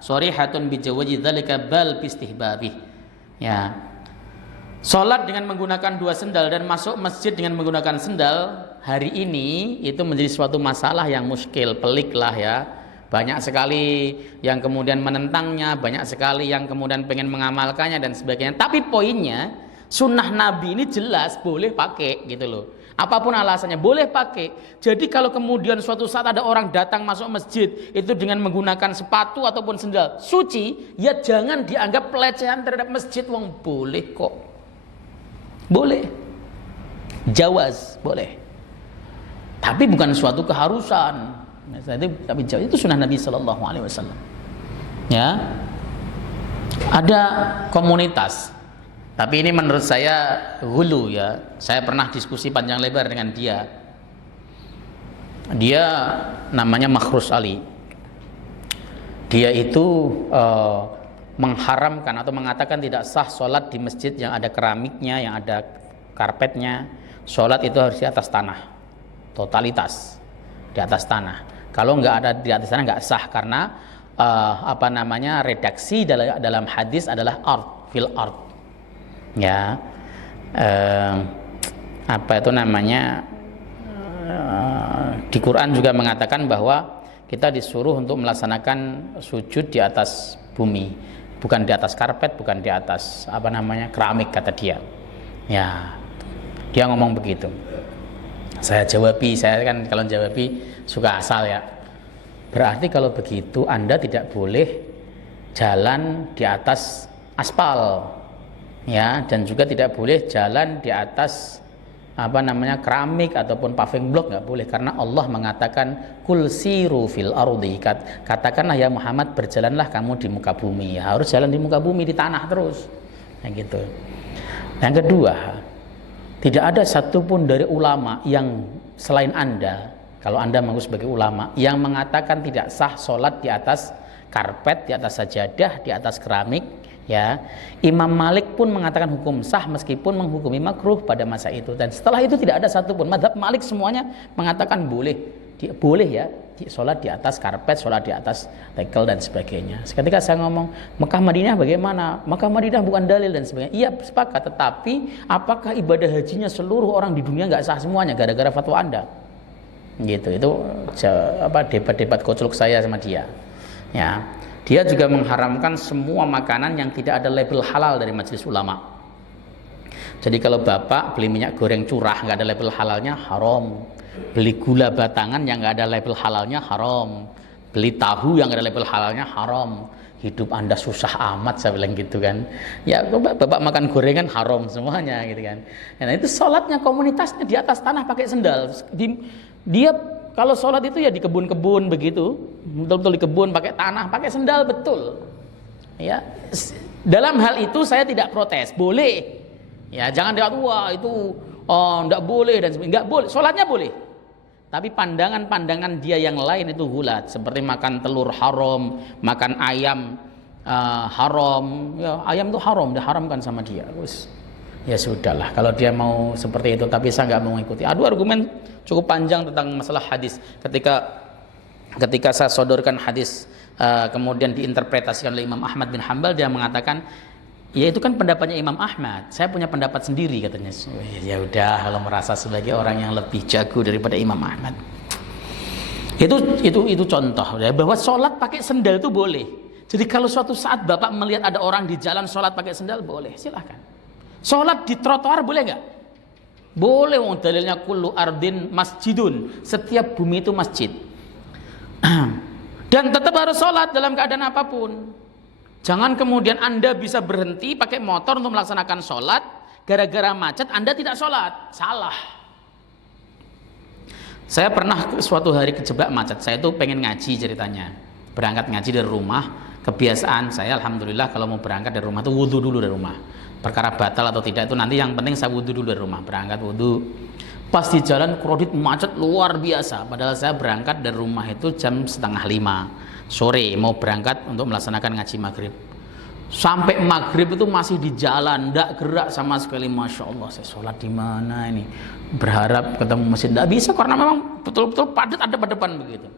sharihatun bi jawazi dzalika bal bi istihbabih. Ya. Salat dengan menggunakan dua sendal dan masuk masjid dengan menggunakan sendal hari ini itu menjadi suatu masalah yang muskil, pelik lah ya. Banyak sekali yang kemudian menentangnya, banyak sekali yang kemudian pengen mengamalkannya dan sebagainya. Tapi poinnya, sunnah Nabi ini jelas boleh pakai gitu loh. Apapun alasannya boleh pakai. Jadi kalau kemudian suatu saat ada orang datang masuk masjid itu dengan menggunakan sepatu ataupun sendal suci, ya jangan dianggap pelecehan terhadap masjid. Wong boleh kok. Boleh. Jawaz, boleh. Tapi bukan suatu keharusan. Tapi itu sunnah Nabi sallallahu alaihi wasallam. Ya. Ada komunitas. Tapi ini menurut saya hulu ya. Saya pernah diskusi panjang lebar dengan dia. Dia namanya Makhrus Ali. Dia itu mengharamkan atau mengatakan tidak sah sholat di masjid yang ada keramiknya, yang ada karpetnya. Sholat itu harus di atas tanah, totalitas di atas tanah. Kalau nggak ada di atas tanah nggak sah karena redaksi dalam hadis adalah ard fil ard. Ya, di Quran juga mengatakan bahwa kita disuruh untuk melaksanakan sujud di atas bumi, bukan di atas karpet, bukan di atas keramik, kata dia. Ya, dia ngomong begitu. Saya kan kalau jawabi suka asal ya. Berarti kalau begitu Anda tidak boleh jalan di atas aspal. Ya, dan juga tidak boleh jalan di atas keramik ataupun paving block, nggak boleh, karena Allah mengatakan kul siru fil ardi, katakanlah ya Muhammad, berjalanlah kamu di muka bumi. Ya, harus jalan di muka bumi, di tanah terus. Nah, gitu. Yang kedua, tidak ada satupun dari ulama yang selain Anda, kalau Anda mengaku sebagai ulama, yang mengatakan tidak sah sholat di atas karpet, di atas sajadah, di atas keramik. Ya, Imam Malik pun mengatakan hukum sah meskipun menghukumi makruh pada masa itu, dan setelah itu tidak ada satupun. Mazhab Malik semuanya mengatakan boleh ya, sholat di atas karpet, sholat di atas tekel dan sebagainya. Ketika saya ngomong Mekah Madinah bagaimana? Mekah Madinah bukan dalil dan sebagainya. Iya, sepakat. Tetapi apakah ibadah hajinya seluruh orang di dunia nggak sah semuanya gara-gara fatwa Anda? Gitu. Itu debat kocluk saya sama dia. Ya. Dia juga mengharamkan semua makanan yang tidak ada label halal dari majelis ulama. Jadi kalau bapak beli minyak goreng curah nggak ada label halalnya, haram. Beli gula batangan yang nggak ada label halalnya, haram. Beli tahu yang nggak ada label halalnya, haram. Hidup Anda susah amat, saya bilang gitu kan. Ya bapak makan gorengan haram semuanya gitu kan. Nah itu sholatnya komunitasnya di atas tanah pakai sendal. Dia kalau sholat itu ya di kebun-kebun begitu, betul-betul di kebun, pakai tanah, pakai sendal, betul. Ya, dalam hal itu saya tidak protes, boleh. Ya, jangan dia wah itu enggak boleh dan sebagainya. Enggak boleh, sholatnya boleh. Tapi pandangan-pandangan dia yang lain itu gulat, seperti makan telur haram, makan ayam haram. Ya, ayam itu haram, diharamkan sama dia. Ya sudahlah, kalau dia mau seperti itu, tapi saya nggak mau mengikuti. Aduh, argumen cukup panjang tentang masalah hadis. Ketika saya sodorkan hadis, kemudian diinterpretasikan oleh Imam Ahmad bin Hanbal, dia mengatakan, ya itu kan pendapatnya Imam Ahmad, saya punya pendapat sendiri, katanya. Ya udah, kalau merasa sebagai orang yang lebih jago daripada Imam Ahmad. Itu contoh ya, bahwa sholat pakai sendal itu boleh. Jadi kalau suatu saat bapak melihat ada orang di jalan sholat pakai sendal, boleh, silahkan. Sholat di trotoar boleh nggak? Boleh, wong dalilnya kullu ardin masjidun, setiap bumi itu masjid. Dan tetap harus sholat dalam keadaan apapun. Jangan kemudian Anda bisa berhenti pakai motor untuk melaksanakan sholat, gara-gara macet Anda tidak sholat. Salah. Saya pernah suatu hari kejebak macet. Saya tuh pengen ngaji ceritanya, berangkat ngaji dari rumah, Kebiasaan saya alhamdulillah kalau mau berangkat dari rumah itu wudhu dulu dari rumah. Perkara batal atau tidak itu nanti, yang penting saya wudhu dulu dari rumah. Berangkat wudhu, pas di jalan kredit macet luar biasa, padahal saya berangkat dari rumah itu jam 4:30 sore mau berangkat untuk melaksanakan ngaji maghrib. Sampai maghrib itu masih di jalan, tidak gerak sama sekali. Masya Allah, saya sholat di mana ini, berharap ketemu masjid, tidak bisa karena memang betul-betul padat ada pada depan begitu.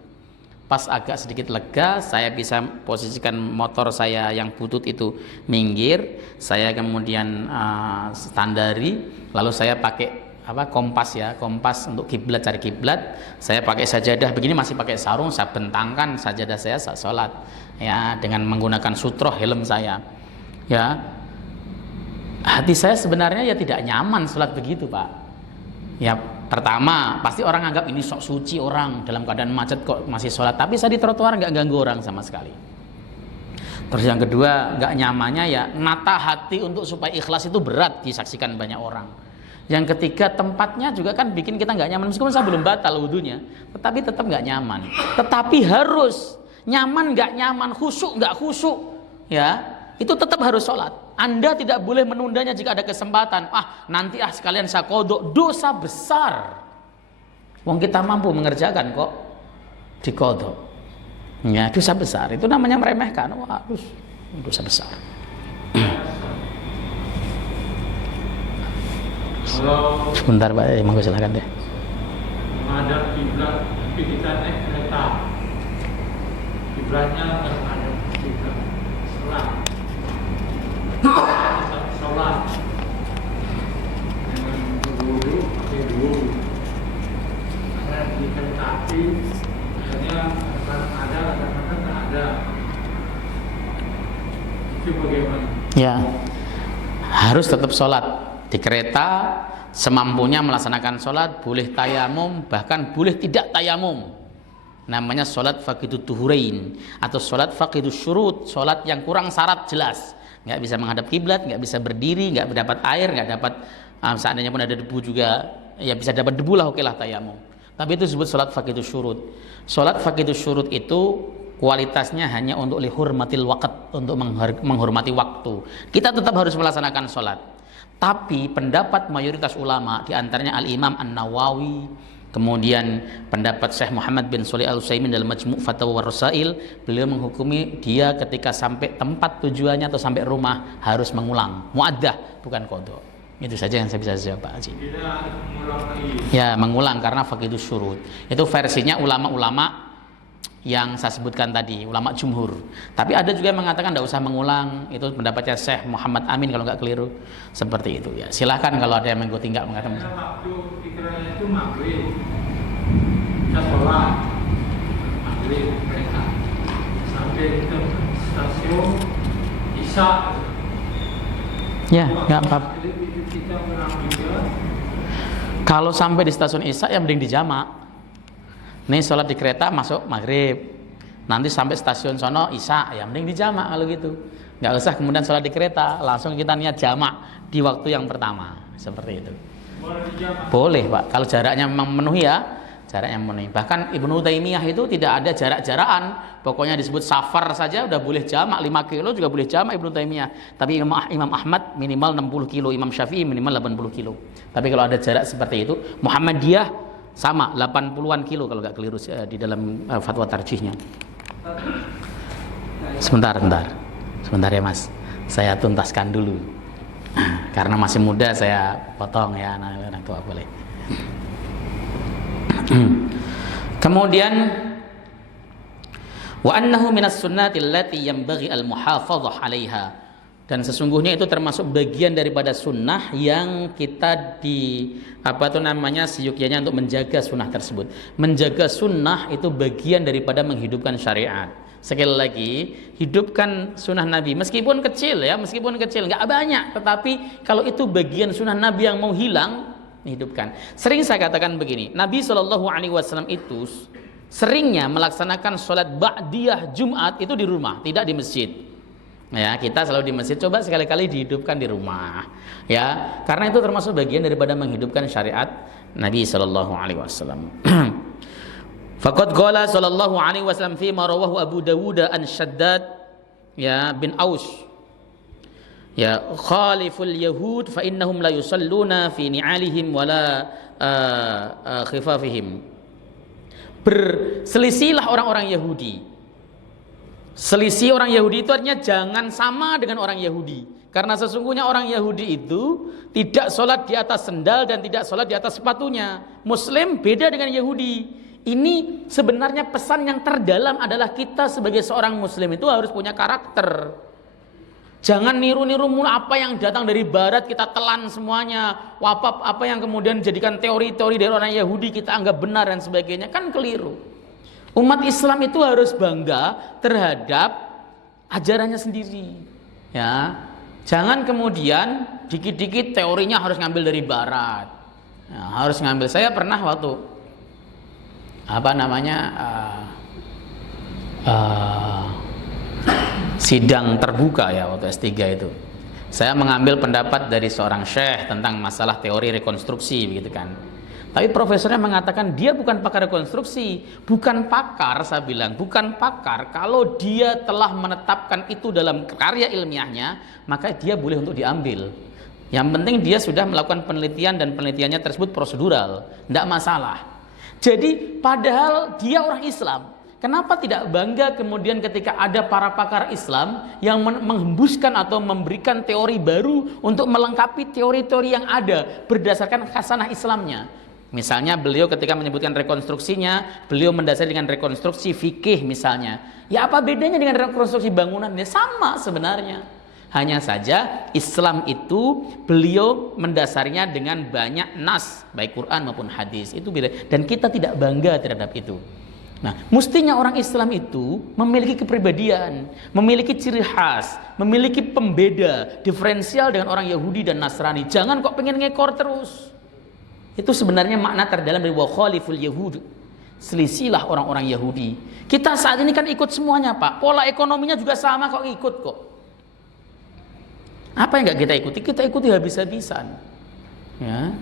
Pas agak sedikit lega, saya bisa posisikan motor saya yang butut itu minggir, saya kemudian standari, lalu saya pakai kompas ya, kompas untuk kiblat, cari kiblat. Saya pakai sajadah begini, masih pakai sarung, saya bentangkan sajadah saya saat sholat ya, dengan menggunakan sutroh helm saya ya. Hati saya sebenarnya ya tidak nyaman sholat begitu Pak ya. Pertama, pasti orang anggap ini sok suci, orang dalam keadaan macet kok masih sholat. Tapi saya di trotoar nggak ganggu orang sama sekali. Terus yang kedua, nggak nyamannya ya nata hati untuk supaya ikhlas itu berat disaksikan banyak orang. Yang ketiga, tempatnya juga kan bikin kita nggak nyaman. Meskipun saya belum batal wudunya, tetapi tetap nggak nyaman. Tetapi harus nyaman nggak nyaman, khusyuk nggak khusyuk, ya itu tetap harus sholat. Anda tidak boleh menundanya jika ada kesempatan. Nanti sekalian saya kodok, dosa besar. Wong kita mampu mengerjakan kok dikodok. Ya, dosa besar. Itu namanya meremehkan. Wah, dosa besar. Sebentar Pak, monggo silakan deh. Menghadap kiblat, tapi kita naik kereta. Kiblatnya menghadap kiblat. Sholat dengan berwudu pakai wudu. Karena di kereta api misalnya ada kadang-kadang tak ada. Itu bagaimana? Ya, harus tetap sholat di kereta, semampunya melaksanakan sholat, boleh tayamum, bahkan boleh tidak tayamum. Namanya sholat faqidut tuhurain atau sholat faqidus syurut, sholat yang kurang syarat jelas. Nggak bisa menghadap kiblat, nggak bisa berdiri, nggak dapat air, nggak dapat seandainya pun ada debu juga, ya bisa dapat debu lah, oke lah tayamum. Tapi itu disebut sholat faqidus syurut. Sholat faqidus syurut itu kualitasnya hanya untuk lihurmatil waqt, untuk menghormati waktu. Kita tetap harus melaksanakan sholat. Tapi pendapat mayoritas ulama, diantaranya Al-Imam An-Nawawi, kemudian pendapat Syekh Muhammad bin Shalih Al-Utsaimin dalam Majmu' Fatawa Rasail, beliau menghukumi dia ketika sampai tempat tujuannya atau sampai rumah harus mengulang, muaddah bukan qadha. Itu saja yang saya bisa jawab Pak Haji. Ya, mengulang karena faqidus syurut. Itu versinya ulama-ulama yang saya sebutkan tadi, ulama jumhur. Tapi ada juga yang mengatakan tidak usah mengulang. Itu pendapatnya Syekh Muhammad Amin kalau nggak keliru. Seperti itu ya. Silahkan kalau ada yang mengikuti nggak mengatakan. Waktu pikirannya itu maghrib, kita sholat maghrib mereka sampai ke stasiun Isya. Ya, nggak apa-apa. Kita menang juga. Kalau sampai di stasiun Isya ya mending dijamak. Nih sholat di kereta masuk maghrib, nanti sampai stasiun sono Isya, ya mending dijamak kalau gitu. Nggak usah kemudian sholat di kereta, langsung kita niat jamak di waktu yang pertama, seperti itu. Boleh Pak, kalau jaraknya memang memenuhi ya, jaraknya memenuhi. Bahkan Ibnu Taimiyah itu tidak ada jarak-jarakan, pokoknya disebut safar saja udah boleh jamak, 5 kilo juga boleh jamak Ibnu Taimiyah. Tapi Imam Ahmad minimal 60 kilo, Imam Syafi'i minimal 80 kilo. Tapi kalau ada jarak seperti itu, Muhammadiyah sama 80-an kilo kalau nggak keliru di dalam fatwa tarjihnya. Sebentar ya Mas, saya tuntaskan dulu karena masih muda, saya potong ya, anak tua boleh. Kemudian wa annahu minas sunnati allati yanbaghi al-muhafadzah 'alaiha, dan sesungguhnya itu termasuk bagian daripada sunnah yang kita seyukianya untuk menjaga sunnah tersebut. Menjaga sunnah itu bagian daripada menghidupkan syariat. Sekali lagi, hidupkan sunnah Nabi, meskipun kecil, nggak banyak, tetapi kalau itu bagian sunnah Nabi yang mau hilang, hidupkan. Sering saya katakan begini, Nabi SAW itu seringnya melaksanakan sholat ba'diyah Jumat itu di rumah, tidak di masjid. Ya, kita selalu di masjid, coba sekali-kali dihidupkan di rumah. Ya, karena itu termasuk bagian daripada menghidupkan syariat Nabi sallallahu alaihi wasallam. Faqad qala sallallahu alaihi wasallam fi ma rawahu Abu Dawud an Shaddad ya bin Aus, ya khaliful yahud fa innahum la yusalluna fi ni'alihim wala khifafihim. Berselisihlah orang-orang Yahudi. Selisih orang Yahudi itu artinya jangan sama dengan orang Yahudi, karena sesungguhnya orang Yahudi itu tidak sholat di atas sendal dan tidak sholat di atas sepatunya. Muslim beda dengan Yahudi. Ini sebenarnya pesan yang terdalam adalah kita sebagai seorang Muslim itu harus punya karakter. Jangan niru-niru mula apa yang datang dari barat kita telan semuanya. Apa yang kemudian dijadikan teori-teori dari orang Yahudi kita anggap benar dan sebagainya, kan keliru. Umat Islam itu harus bangga terhadap ajarannya sendiri. Ya, jangan kemudian dikit-dikit teorinya harus ngambil dari barat. Ya, harus ngambil. Saya pernah waktu sidang terbuka ya waktu S3 itu, saya mengambil pendapat dari seorang syekh tentang masalah teori rekonstruksi begitu kan. Tapi profesornya mengatakan dia bukan pakar rekonstruksi, bukan pakar. Saya bilang bukan pakar. Kalau dia telah menetapkan itu dalam karya ilmiahnya, maka dia boleh untuk diambil. Yang penting dia sudah melakukan penelitian dan penelitiannya tersebut prosedural, tidak masalah. Jadi padahal dia orang Islam, kenapa tidak bangga kemudian ketika ada para pakar Islam yang menghembuskan atau memberikan teori baru untuk melengkapi teori-teori yang ada berdasarkan khasanah Islamnya. Misalnya beliau ketika menyebutkan rekonstruksinya, beliau mendasari dengan rekonstruksi fikih misalnya. Ya apa bedanya dengan rekonstruksi bangunan? Ya sama sebenarnya. Hanya saja Islam itu beliau mendasarinya dengan banyak nas, baik Quran maupun hadis. Itu beda. Dan kita tidak bangga terhadap itu. Nah, mestinya orang Islam itu memiliki kepribadian, memiliki ciri khas, memiliki pembeda, diferensial dengan orang Yahudi dan Nasrani. Jangan kok pengen ngekor terus. Itu sebenarnya makna terdalam dari wa khaliful yahud. Selisilah orang-orang Yahudi. Kita saat ini kan ikut semuanya, Pak. Pola ekonominya juga sama kok, ikut kok. Apa yang enggak kita ikuti? Kita ikuti habis-habisan. Ya.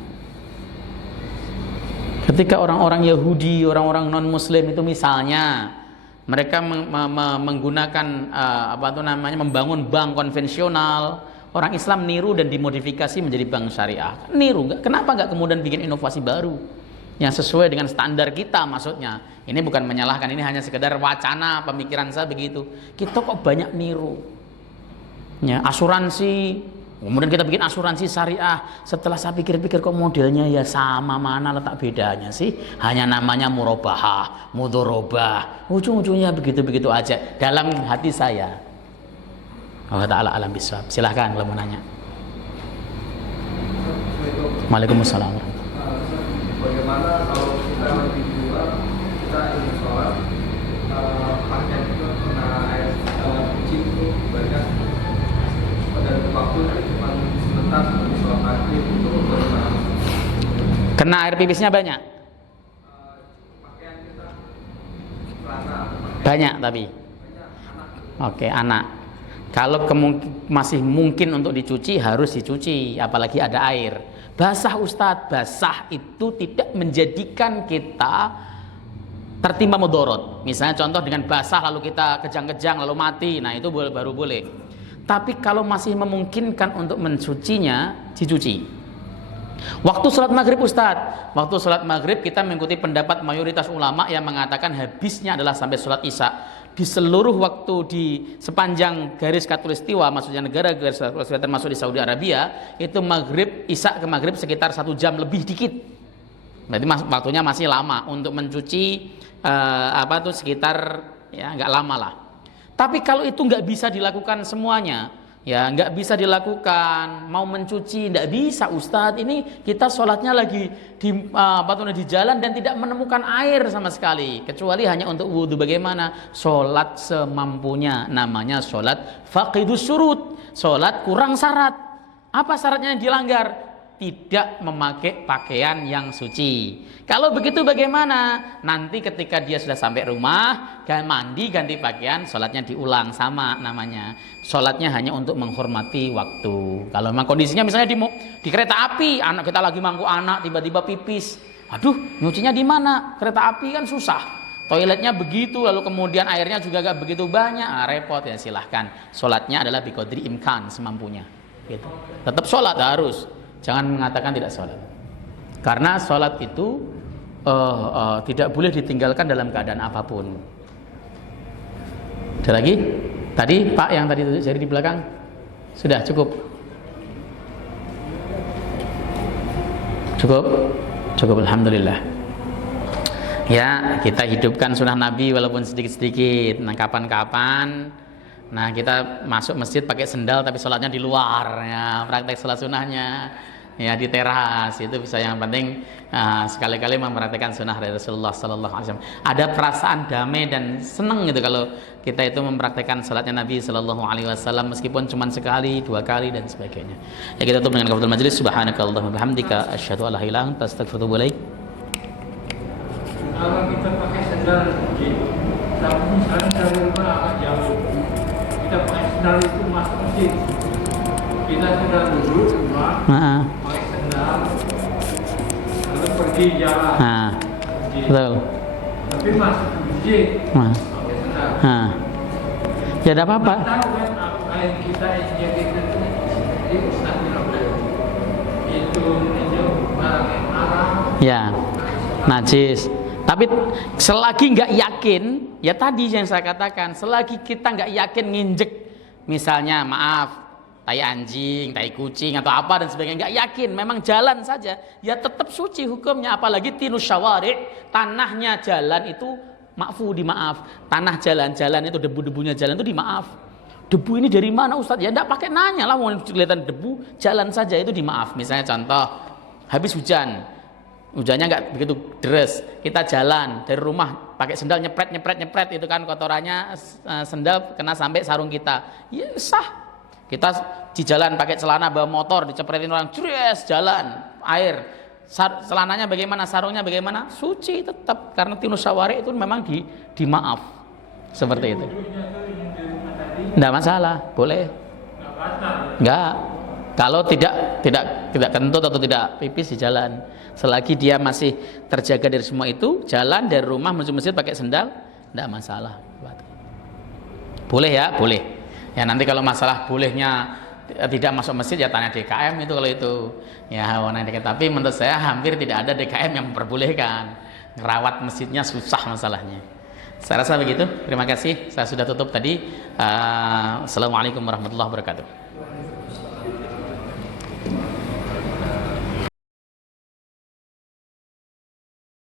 Ketika orang-orang Yahudi, orang-orang non-Muslim itu misalnya mereka menggunakan membangun bank konvensional, orang Islam niru dan dimodifikasi menjadi bank syariah. Niru, kenapa nggak kemudian bikin inovasi baru yang sesuai dengan standar kita? Maksudnya ini bukan menyalahkan, ini hanya sekedar wacana pemikiran saya begitu. Kita kok banyak niru ya, asuransi, kemudian kita bikin asuransi syariah. Setelah saya pikir-pikir kok modelnya ya sama, mana letak bedanya sih? Hanya namanya murabahah, mudharabah, ujung-ujungnya begitu-begitu aja dalam hati saya. Allah Ta'ala alam bisawab. Silahkan kalau mau nanya. Waalaikumsalam. Bagaimana kalau kita lagi di luar, kita ingin sholat, pakaian itu kena air suci itu banyak, dan waktu itu cuma sebentar seperti sholat maghrib itu bagaimana? Kena air pipisnya banyak? Pakaian kita celana banyak tapi? banyak, anak. Oke, anak. Kalau masih mungkin untuk dicuci, harus dicuci, apalagi ada air. Basah Ustadz, basah itu tidak menjadikan kita tertimpa mudorot. Misalnya contoh dengan basah lalu kita kejang-kejang lalu mati, nah itu baru boleh. Tapi kalau masih memungkinkan untuk mencucinya, dicuci. Waktu sholat maghrib Ustadz, waktu sholat maghrib kita mengikuti pendapat mayoritas ulama yang mengatakan habisnya adalah sampai sholat isya. Di seluruh waktu di sepanjang garis khatulistiwa, maksudnya negara garis khatulistiwa termasuk di Saudi Arabia, itu maghrib, isya ke maghrib sekitar 1 jam lebih dikit. Berarti waktunya masih lama untuk mencuci sekitar ya nggak lama lah. Tapi kalau itu nggak bisa dilakukan semuanya, ya nggak bisa dilakukan, mau mencuci nggak bisa Ustadz, ini kita sholatnya lagi di jalan dan tidak menemukan air sama sekali kecuali hanya untuk wudhu. Bagaimana? Sholat semampunya, namanya sholat faqidus syurut, sholat kurang syarat. Apa syaratnya yang dilanggar? Tidak memakai pakaian yang suci. Kalau begitu bagaimana? Nanti ketika dia sudah sampai rumah, mandi, ganti pakaian, sholatnya diulang, sama namanya. Sholatnya hanya untuk menghormati waktu. Kalau memang kondisinya misalnya di kereta api, anak kita lagi mangku anak, tiba-tiba pipis. Aduh, nyucinya di mana? Kereta api kan susah. toiletnya begitu, lalu kemudian airnya juga gak begitu banyak, repot ya, silahkan. Sholatnya adalah biqadri imkan, semampunya. Gitu. Tetap sholat harus, jangan mengatakan tidak sholat. Karena sholat itu tidak boleh ditinggalkan dalam keadaan apapun. Ada lagi? Tadi Pak yang tadi tunjuk jari di belakang, sudah cukup. Cukup, alhamdulillah. Ya, kita hidupkan sunnah Nabi walaupun sedikit-sedikit. Nah, kapan-kapan, nah kita masuk masjid pakai sendal tapi sholatnya di luar, ya, praktek sholat sunnahnya, ya di teras itu bisa. Yang penting sekali-kali mempraktekkan sunnah dari Rasulullah Sallallahu Alaihi Wasallam. Ada perasaan damai dan senang gitu kalau kita itu mempraktekkan sholatnya Nabi Sallallahu Alaihi Wasallam meskipun cuma sekali, 2 kali dan sebagainya. Ya, kita tutup dengan kafatul majlis. Subhanakallahumma bihamdika asyhadu an la ilaha illa anta astaghfiruka wa atubu ilaik. Kalau kita pakai sendal masjid, tapi misalnya dari rumah agak jauh, kita pakai sendal itu masuk masjid, kita sudah duduk rumah, pakai sendal, lalu pergi jalan, betul. tapi masuk masjid, pakai sendal. Ya tidak apa-apa. Tahu kan apa yang kita injek itu Ustaz bilang itu barang yang haram. Ya, najis. Tapi selagi nggak yakin, ya tadi yang saya katakan, selagi kita nggak yakin nginjek, misalnya maaf, tai anjing, tai kucing atau apa dan sebagainya, nggak yakin, memang jalan saja, ya tetap suci hukumnya. Apalagi tinus syawari, tanahnya jalan itu makfu, dimaaf. Tanah jalan-jalan itu, debu-debunya jalan itu dimaaf. Debu ini dari mana Ustaz? Ya enggak pakai nanya lah, mau kelihatan debu, jalan saja itu dimaaf. Misalnya contoh, habis hujannya nggak begitu deras, kita jalan dari rumah pakai sendal nyepret itu kan kotorannya sendal kena sampai sarung kita, ya sah. Kita di jalan pakai celana bawa motor dicepretin orang, jres jalan air, celananya bagaimana, sarungnya bagaimana, suci tetap, karena tinus syawari itu memang dimaaf seperti itu. Nggak masalah, boleh. Nggak, kalau tidak kentut atau tidak pipis di jalan, selagi dia masih terjaga dari semua itu, jalan dari rumah menuju masjid pakai sendal, nggak masalah. Boleh ya, boleh. Ya nanti kalau masalah bolehnya tidak masuk masjid ya tanya DKM itu kalau itu. Ya warna DKM. Tapi menurut saya hampir tidak ada DKM yang memperbolehkan. Ngerawat masjidnya susah masalahnya. Saya rasa begitu. Terima kasih. Saya sudah tutup tadi. Assalamualaikum warahmatullahi wabarakatuh.